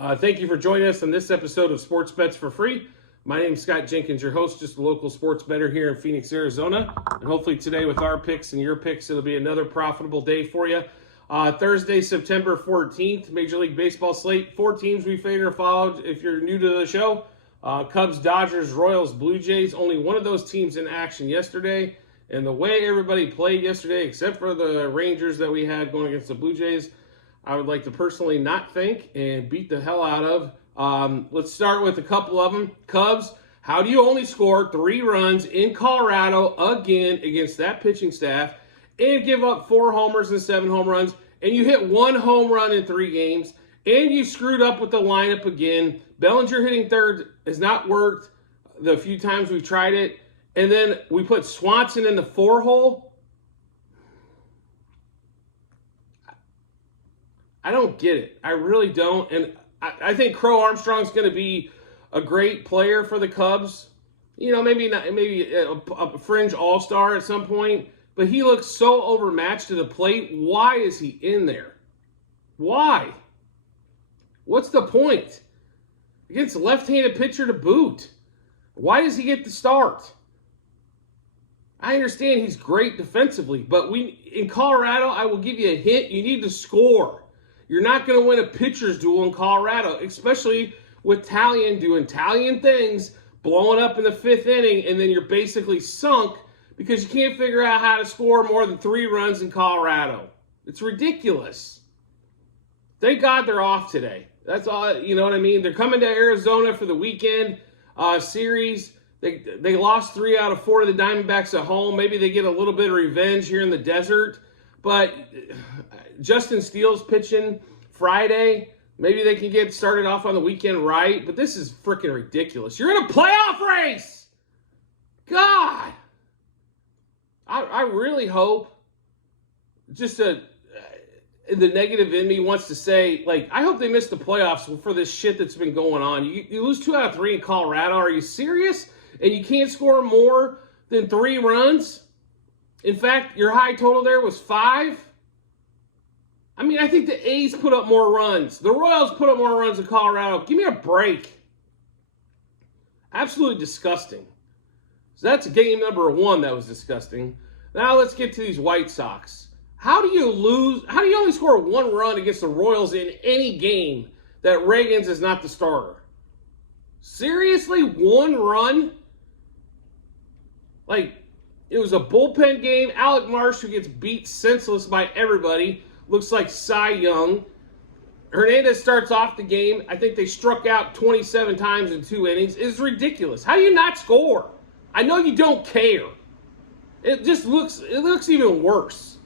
Thank you for joining us on this episode of Sports Bets for Free. My name is Scott Jenkins, your host, just a local sports bettor here in Phoenix, Arizona. And hopefully today with our picks and your picks, it'll be another profitable day for you. Thursday, September 14th, Major League Baseball slate. 4 teams we figure followed if you're new to the show. Cubs, Dodgers, Royals, Blue Jays. Only one of those teams in action yesterday. And the way everybody played yesterday, except for the Rangers that we had going against the Blue Jays, I would like to personally not think and beat the hell out of. Let's start with a couple of them. Cubs, how do you only score 3 runs in Colorado again against that pitching staff and give up 4 homers and 7 home runs, and you hit 1 home run in 3 games, and you screwed up with the lineup again? Bellinger hitting third has not worked the few times we've tried it, and then we put Swanson in the 4-hole. I don't get it. I really don't. And I think Crow Armstrong's going to be a great player for the Cubs. You know, maybe a fringe all-star at some point. But he looks so overmatched to the plate. Why is he in there? Why? What's the point? Against a left-handed pitcher to boot. Why does he get the start? I understand he's great defensively, but in Colorado, I will give you a hint, you need to score. You're not going to win a pitcher's duel in Colorado, especially with Talion doing Talion things, blowing up in the 5th inning, and then you're basically sunk because you can't figure out how to score more than 3 runs in Colorado. It's ridiculous. Thank God they're off today. That's all, you know what I mean? They're coming to Arizona for the weekend series. They lost 3 out of 4 to the Diamondbacks at home. Maybe they get a little bit of revenge here in the desert. But Justin Steele's pitching Friday. Maybe they can get started off on the weekend right. But this is freaking ridiculous. You're in a playoff race! God! I really hope, just the negative in me wants to say, like, I hope they miss the playoffs for this shit that's been going on. You lose 2 out of 3 in Colorado. Are you serious? And you can't score more than 3 runs? In fact, your high total there was 5. I mean, I think the A's put up more runs. The Royals put up more runs in Colorado. Give me a break. Absolutely disgusting. So that's game number 1 that was disgusting. Now let's get to these White Sox. How do you only score 1 run against the Royals in any game that Reagans is not the starter? Seriously, 1 run? Like, it was a bullpen game. Alec Marsh, who gets beat senseless by everybody, looks like Cy Young. Hernandez starts off the game. I think they struck out 27 times in 2 innings. It's ridiculous. How do you not score? I know you don't care. It looks even worse.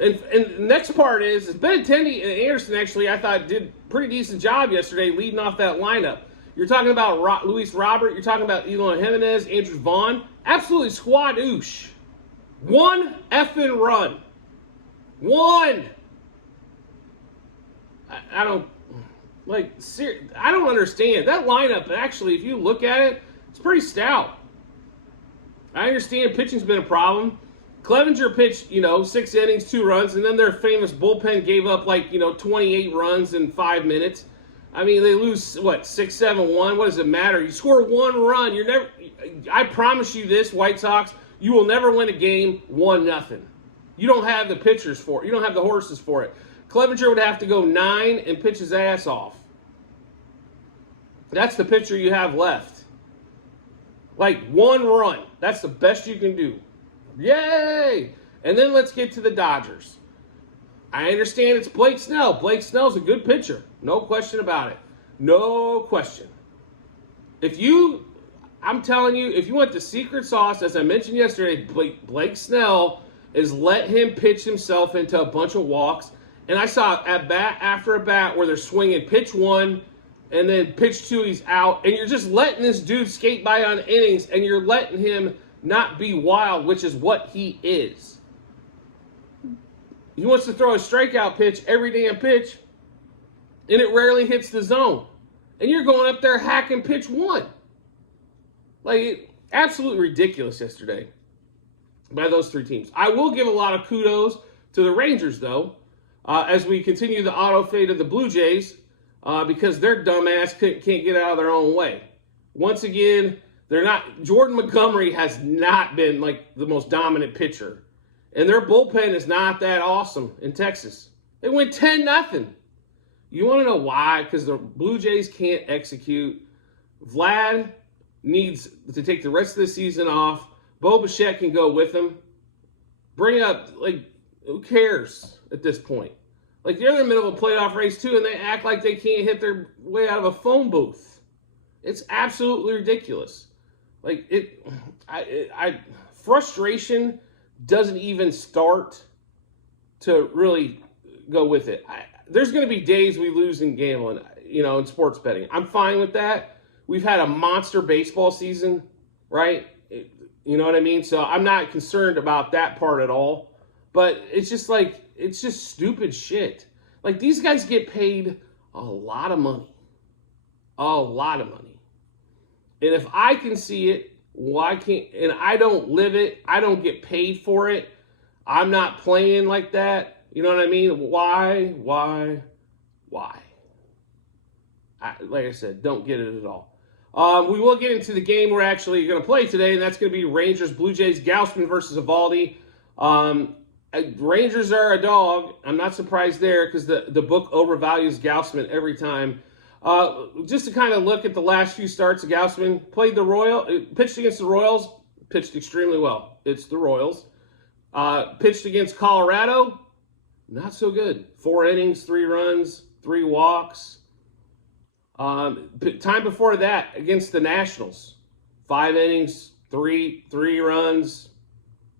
And the next part is Benintendi and Anderson actually, I thought, did a pretty decent job yesterday leading off that lineup. You're talking about Luis Robert. You're talking about Eloy Jimenez, Andrew Vaughn. Absolutely squad-oosh. 1 effing run. 1. I don't understand. That lineup, actually, if you look at it, it's pretty stout. I understand pitching's been a problem. Clevenger pitched, 6 innings, 2 runs, and then their famous bullpen gave up 28 runs in 5 minutes. I mean, they lose, 6-7-1? What does it matter? You score 1 run. I promise you this, White Sox, you will never win a game 1-0. You don't have the pitchers for it. You don't have the horses for it. Clevenger would have to go 9 and pitch his ass off. That's the pitcher you have left. 1 run. That's the best you can do. Yay! And then let's get to the Dodgers. I understand it's Blake Snell. Blake Snell's a good pitcher. No question about it. No question. I'm telling you, if you want the secret sauce, as I mentioned yesterday, Blake Snell is let him pitch himself into a bunch of walks. And I saw at bat after a bat where they're swinging pitch 1 and then pitch 2, he's out. And you're just letting this dude skate by on innings, and you're letting him not be wild, which is what he is. He wants to throw a strikeout pitch every damn pitch, and it rarely hits the zone. And you're going up there hacking pitch 1. Absolutely ridiculous yesterday by those 3 teams. I will give a lot of kudos to the Rangers, though, as we continue the auto fade of the Blue Jays. because their dumbass can't get out of their own way. Once again, they're not. Jordan Montgomery has not been like the most dominant pitcher, and their bullpen is not that awesome in Texas. They went 10-0. You want to know why? Because the Blue Jays can't execute. Vlad needs to take the rest of the season off. Bo Bichette can go with him. Bring up, like, who cares at this point? Like, they're in the middle of a playoff race, too, and they act like they can't hit their way out of a phone booth. It's absolutely ridiculous. Like, frustration doesn't even start to really go with it. There's going to be days we lose in gambling, in sports betting. I'm fine with that. We've had a monster baseball season, right? You know what I mean? So I'm not concerned about that part at all. But it's just stupid shit. Like, these guys get paid a lot of money. A lot of money. And if I can see it, why can't, and I don't live it, I don't get paid for it, I'm not playing like that, you know what I mean? Why? Like I said, don't get it at all. We will get into the game we're actually going to play today, and that's going to be Rangers, Blue Jays, Gausman versus Eovaldi. Rangers are a dog. I'm not surprised there because the book overvalues Gausman every time. Just to kind of look at the last few starts of Gausman, pitched against the Royals, pitched extremely well. It's the Royals. Pitched against Colorado, not so good. 4 innings, 3 runs, 3 walks. Time before that, against the Nationals, 5 innings, 3 runs,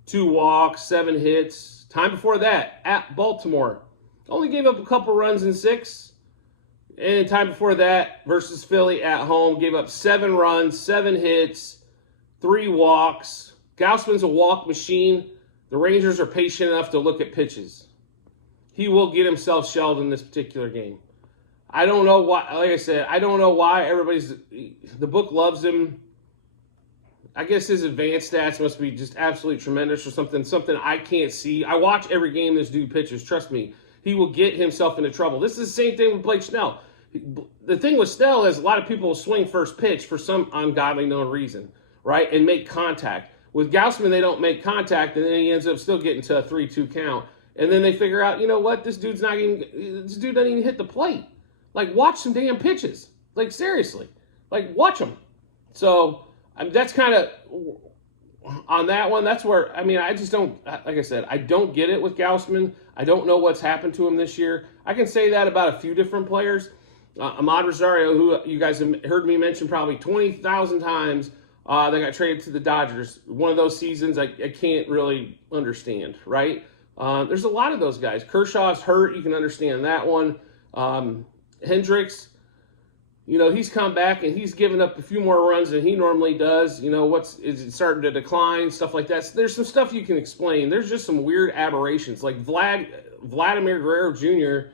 2 walks, 7 hits. Time before that, at Baltimore, only gave up a couple runs in 6. And time before that, versus Philly at home, gave up 7 runs, 7 hits, 3 walks. Gausman's a walk machine. The Rangers are patient enough to look at pitches. He will get himself shelled in this particular game. I don't know why, like I said, I don't know why the book loves him. I guess his advanced stats must be just absolutely tremendous or something I can't see. I watch every game this dude pitches. Trust me, he will get himself into trouble. This is the same thing with Blake Snell. The thing with Snell is a lot of people will swing first pitch for some ungodly known reason, right, and make contact. With Gausman, they don't make contact, and then he ends up still getting to a 3-2 count. And then they figure out, you know what, this dude doesn't even hit the plate. Like, watch some damn pitches. Like, seriously. Like, watch them. So, that's kind of, on that one, that's where, I just don't, like I said, I don't get it with Gausman. I don't know what's happened to him this year. I can say that about a few different players. Ahmad Rosario, who you guys have heard me mention probably 20,000 times, they got traded to the Dodgers. One of those seasons I can't really understand, right? There's a lot of those guys. Kershaw's hurt. You can understand that one. Hendricks, he's come back and he's given up a few more runs than he normally does. Is it starting to decline, stuff like that. So there's some stuff you can explain. There's just some weird aberrations. Like Vladimir Guerrero Jr.,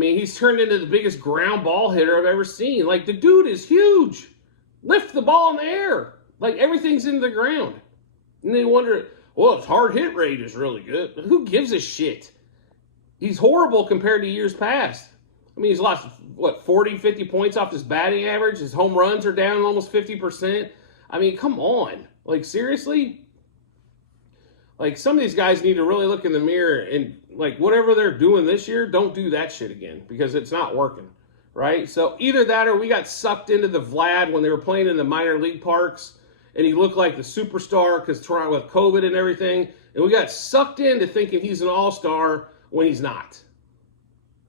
he's turned into the biggest ground ball hitter I've ever seen. Like, the dude is huge. Lift the ball in the air. Like, everything's into the ground. And they wonder, well, his hard hit rate is really good. Who gives a shit? He's horrible compared to years past. He's lost, 40, 50 points off his batting average. His home runs are down almost 50%. Come on. Like, seriously? Like, some of these guys need to really look in the mirror and, like, whatever they're doing this year, don't do that shit again because it's not working, right? So either that or we got sucked into the Vlad when they were playing in the minor league parks and he looked like the superstar because with COVID and everything, and we got sucked into thinking he's an all-star when he's not.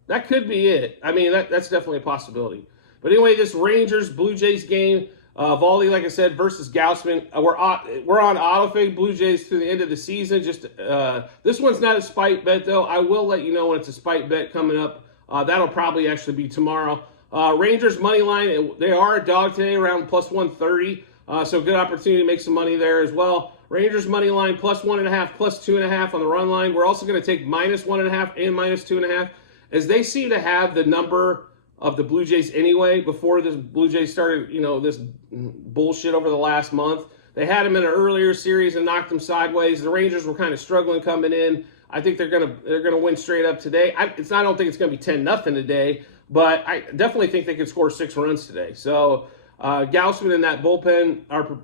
That could be it. That's definitely a possibility. But anyway, this Rangers-Blue Jays game, Eovaldi, like I said, versus Gausman. We're on autofade Blue Jays through the end of the season. This one's not a spite bet, though. I will let you know when it's a spite bet coming up. That'll probably actually be tomorrow. Rangers money line, they are a dog today, around plus 130. So good opportunity to make some money there as well. Rangers money line plus 1.5, plus 2.5 on the run line. We're also going to take minus 1.5 and minus 2.5. As they seem to have the number of the Blue Jays anyway, before the Blue Jays started, this bullshit over the last month. They had them in an earlier series and knocked them sideways. The Rangers were kind of struggling coming in. I think they're gonna win straight up today. I don't think it's gonna be 10-0 today, but I definitely think they could score 6 runs today. So Gausman and that bullpen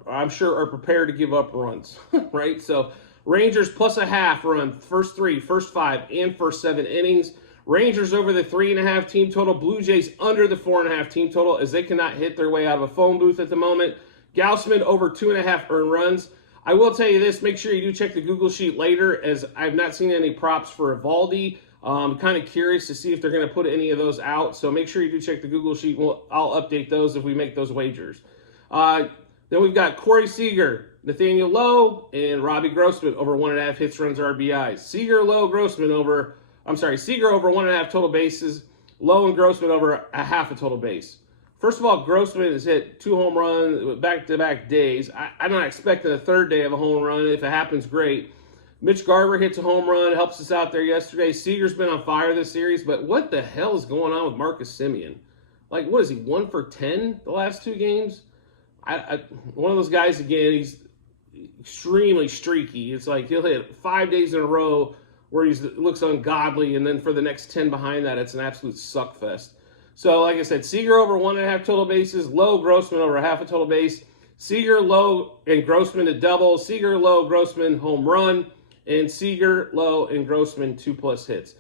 I'm sure are prepared to give up runs, right? So Rangers plus a half run first 3, first 5, and first 7 innings. Rangers over the 3.5 team total. Blue Jays under the 4.5 team total, as they cannot hit their way out of a phone booth at the moment. Gausman over 2.5 earned runs. I will tell you this, make sure you do check the Google sheet later, as I've not seen any props for Evaldi. I'm kind of curious to see if they're going to put any of those out, so make sure you do check the Google sheet. I'll update those if we make those wagers. Then we've got Corey Seager, Nathaniel Lowe, and Robbie Grossman over 1.5 hits, runs, RBIs. Seager, Lowe, Grossman over, Seager over 1.5 total bases, Lowe and Grossman over a half a total base. First of all, Grossman has hit 2 home runs back-to-back days. I'm not expecting a third day of a home run. If it happens, great. Mitch Garver hits a home run, helps us out there yesterday. Seager's been on fire this series, but what the hell is going on with Marcus Semien? Like, what is he, 1 for 10 the last 2 games? One of those guys, again, he's extremely streaky. It's like he'll hit 5 days in a row where he looks ungodly, and then for the next 10 behind that, it's an absolute suck fest. So, like I said, Seager over 1.5 total bases, Lowe, Grossman over half a total base, Seager, Lowe, and Grossman to double, Seager, Lowe, Grossman home run, and Seager, Lowe, and Grossman 2+ hits.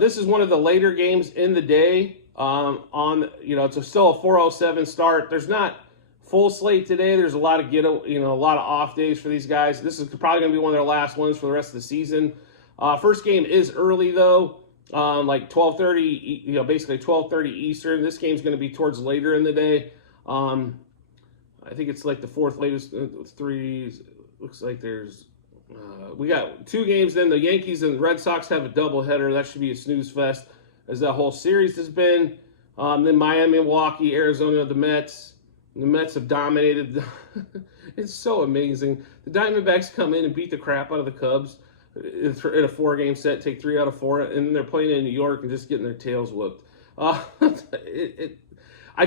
This is one of the later games in the day. It's still a 4:07 start. There's not full slate today. There's a lot of a lot of off days for these guys. This is probably going to be one of their last ones for the rest of the season. First game is early though. Like 12:30, basically 12:30 Eastern. This game's going to be towards later in the day. I think it's like the 4th latest. 3 looks like there's. We got 2 games then. The Yankees and the Red Sox have a doubleheader. That should be a snooze fest, as that whole series has been. Then Miami, Milwaukee, Arizona, the Mets. The Mets have dominated. It's so amazing. The Diamondbacks come in and beat the crap out of the Cubs in a 4-game set, take 3 out of 4, and then they're playing in New York and just getting their tails whooped. I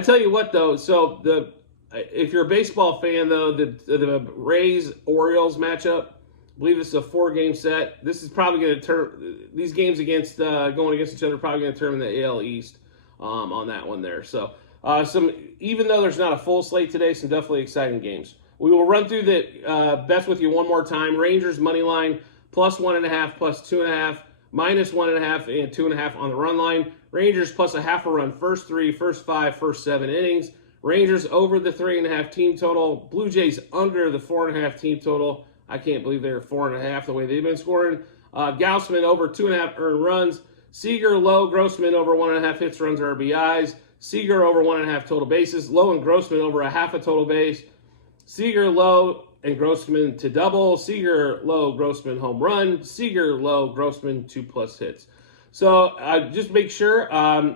tell you what, though, so if you're a baseball fan, though, the Rays-Orioles matchup, I believe this is a 4-game set. This is probably going to these games against going against each other are probably going to determine the AL East on that one there. So even though there's not a full slate today, some definitely exciting games. We will run through the bets with you one more time. Rangers money line plus 1.5, plus 2.5, minus 1.5, and 2.5 on the run line. Rangers plus a half a run first 3, first 5, first 7 innings. Rangers over the 3.5 team total. Blue Jays under the 4.5 team total. I can't believe they're 4.5 the way they've been scoring. Gausman over 2.5 earned runs. Seager, Lowe, Grossman over 1.5 hits, runs, RBIs. Seager over 1.5 total bases. Lowe and Grossman over a half a total base. Seager, Lowe, and Grossman to double. Seager, Lowe, Grossman home run. Seager, Lowe, Grossman 2+ hits. So just make sure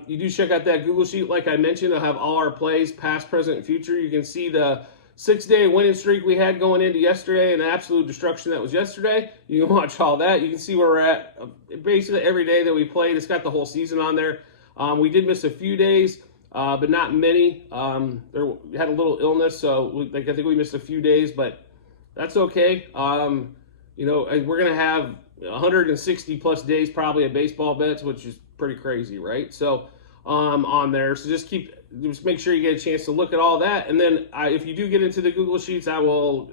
you do check out that Google sheet. Like I mentioned, I'll have all our plays, past, present, and future. You can see the 6-day winning streak we had going into yesterday and the absolute destruction that was yesterday. You can watch all that. You can see where we're at basically every day that we played. It's got the whole season on there. We did miss a few days, but not many. We had a little illness, so I think we missed a few days, but that's okay. We're going to have 160+ days probably of baseball bets, which is pretty crazy, right? So on there. So just make sure you get a chance to look at all that. And then if you do get into the Google Sheets, I will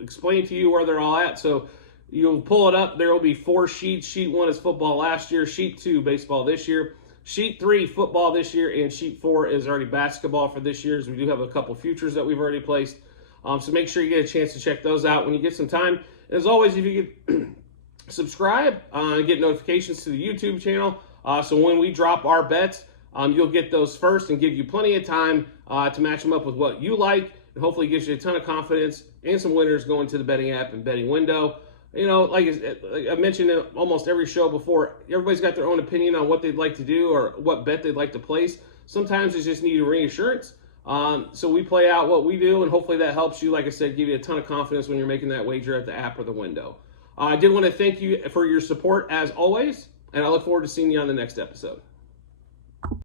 explain to you where they're all at. So you'll pull it up. There will be 4 sheets. Sheet 1 is football last year. Sheet 2, baseball this year. Sheet 3, football this year. And sheet 4 is already basketball for this year, as we do have a couple futures that we've already placed. So make sure you get a chance to check those out when you get some time. And as always, if you could subscribe and get notifications to the YouTube channel, so when we drop our bets, you'll get those first and give you plenty of time to match them up with what you like, and hopefully gives you a ton of confidence and some winners going to the betting app and betting window. Like I mentioned in almost every show before, everybody's got their own opinion on what they'd like to do or what bet they'd like to place. Sometimes it's just need reassurance. So we play out what we do, and hopefully that helps you, like I said, give you a ton of confidence when you're making that wager at the app or the window. I did want to thank you for your support as always, and I look forward to seeing you on the next episode.